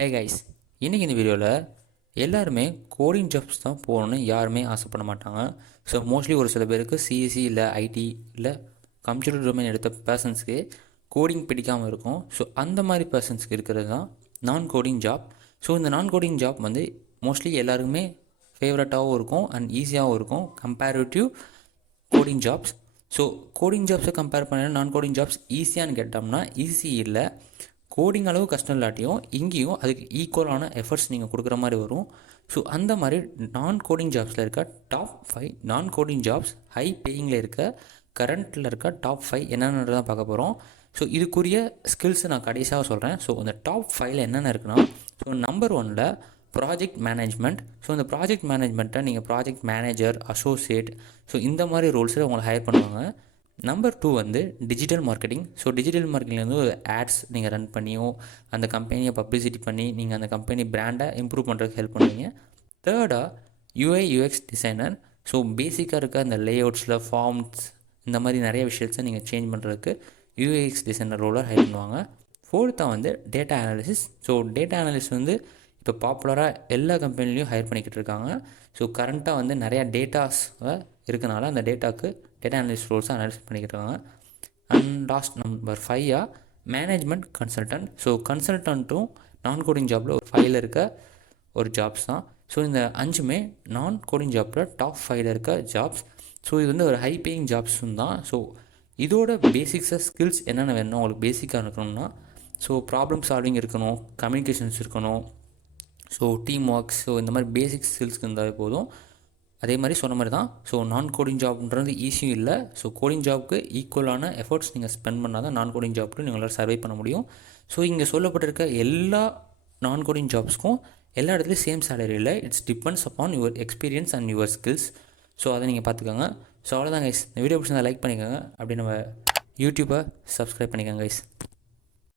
Hey guys, இன்றைக்கி இந்த வீடியோவில் எல்லாருமே கோடிங் ஜாப்ஸ் தான் போகணுன்னு யாருமே ஆசைப்பட மாட்டாங்க. ஸோ மோஸ்ட்லி ஒரு சில பேருக்கு சிஎஸ்சி இல்லை ஐடி இல்லை கம்ப்யூட்டர் டொமைன் எடுத்த பர்சன்ஸ்க்கு கோடிங் பிடிக்காமல் இருக்கும். ஸோ அந்த மாதிரி பர்சன்ஸ்க்கு இருக்கிறது தான் நான் கோடிங் ஜாப். ஸோ இந்த நான் கோடிங் ஜாப் வந்து மோஸ்ட்லி எல்லாருக்குமே ஃபேவரட்டாகவும் இருக்கும் அண்ட் ஈஸியாகவும் இருக்கும் comparative coding jobs. So coding ஜாப்ஸை கம்பேர் பண்ண நான் கோடிங் ஜாப்ஸ் ஈஸியானு கேட்டோம்னா ஈஸி இல்லை. கோடிங் அளவு கஷ்டம் இல்லாட்டியும் இங்கேயும் அதுக்கு ஈக்குவலான எஃபர்ட்ஸ் நீங்கள் கொடுக்குற மாதிரி வரும். ஸோ அந்த மாதிரி நான் கோடிங் ஜாப்ஸில் இருக்க டாப் 5 நான் கோடிங் ஜாப்ஸ் ஹை பேயிங்கில் இருக்க கரண்ட்டில் இருக்க டாப் 5 என்னென்னு தான் பார்க்க போகிறோம். ஸோ இதுக்குரிய ஸ்கில்ஸை நான் கடைசியாக சொல்கிறேன். ஸோ இந்த டாப் 5ல் என்னென்ன இருக்குன்னா, ஸோ நம்பர் 1ல் ப்ராஜெக்ட் மேனேஜ்மெண்ட். ஸோ இந்த ப்ராஜெக்ட் மேனேஜ்மெண்ட்டை நீங்கள் ப்ராஜெக்ட் மேனேஜர், அசோசியேட், ஸோ இந்த மாதிரி ரோல்ஸில் உங்களை ஹையர் பண்ணுவாங்க. நம்பர் 2 வந்து digital marketing. So digital marketing வந்து ஒரு ஆட்ஸ் நீங்கள் ரன் பண்ணியோ அந்த கம்பெனியை பப்ளிசிட்டி பண்ணி நீங்கள் அந்த கம்பெனி பிராண்டை இம்ப்ரூவ் பண்ணுறதுக்கு ஹெல்ப் பண்ணுவீங்க. தேர்டாக யூஐ யூஎக்ஸ் டிசைனர். ஸோ பேசிக்காக இருக்க அந்த லேஅவுட்ஸில் ஃபார்ம்ஸ் இந்த மாதிரி நிறைய விஷயத்தை நீங்கள் சேஞ்ச் பண்ணுறதுக்கு யூஎக்ஸ் டிசைனர் ரோலை ஹெல்ப் பண்ணுவாங்க. ஃபோர்த்தாக வந்து data analysis. So data analysis வந்து இப்போ பாப்புலராக எல்லா கம்பெனிலையும் ஹையர் பண்ணிக்கிட்டு இருக்காங்க. ஸோ கரண்ட்டாக வந்து நிறையா டேட்டாஸ் இருக்கனால அந்த டேட்டா அனலிஸ்ட் ரோல்ஸை அனலைஸ் பண்ணிக்கிறாங்க. And last number 5 management consultant. So கன்சல்டன்ட்டும் நான் கோடிங் ஜாப்பில் ஒரு 5ல் இருக்க ஒரு ஜாப்ஸ் தான். ஸோ இந்த 5மே நான் கோடிங் ஜாப்பில் டாப் 5ல் இருக்க ஜாப்ஸ். ஸோ இது வந்து ஒரு ஹை பேயிங் ஜாப்ஸும் தான். ஸோ இதோட பேசிக்ஸாக ஸ்கில்ஸ் என்னென்ன வேணும் உங்களுக்கு பேசிக்காக இருக்கணும்னா, ஸோ ப்ராப்ளம் சால்விங் இருக்கணும், கம்யூனிகேஷன்ஸ் இருக்கணும், ஸோ டீம் ஒர்க்ஸ், ஸோ இந்த மாதிரி பேசிக் ஸ்கில்ஸ்க்கு இருந்தாலே போதும். அதே மாதிரி சொன்ன மாதிரி தான். ஸோ நான் கோடிங் ஜாப்ன்றது ஈஸியும் இல்லை. ஸோ கோடிங் ஜாப்க்கு ஈக்குவலான எஃபர்ட்ஸ் நீங்கள் ஸ்பெண்ட் பண்ணால் தான் நான் கோடிங் ஜாப்க்கு நீங்களால் சர்வை பண்ண முடியும். ஸோ இங்கே சொல்லப்பட்டிருக்க எல்லா நான் கோடிங் ஜாப்ஸ்க்கும் எல்லா இடத்துலையும் சேம் சேலரி இல்லை. It's depends upon your experience and your skills. So அதை நீங்கள் பார்த்துக்கோங்க. ஸோ அவ்வளோதான் கைஸ். இந்த வீடியோ பிடிச்சிருந்தா லைக் பண்ணிக்கோங்க. அப்படி நம்ம யூடியூப்பை சப்ஸ்கிரைப் பண்ணிக்கோங்க கைஸ்.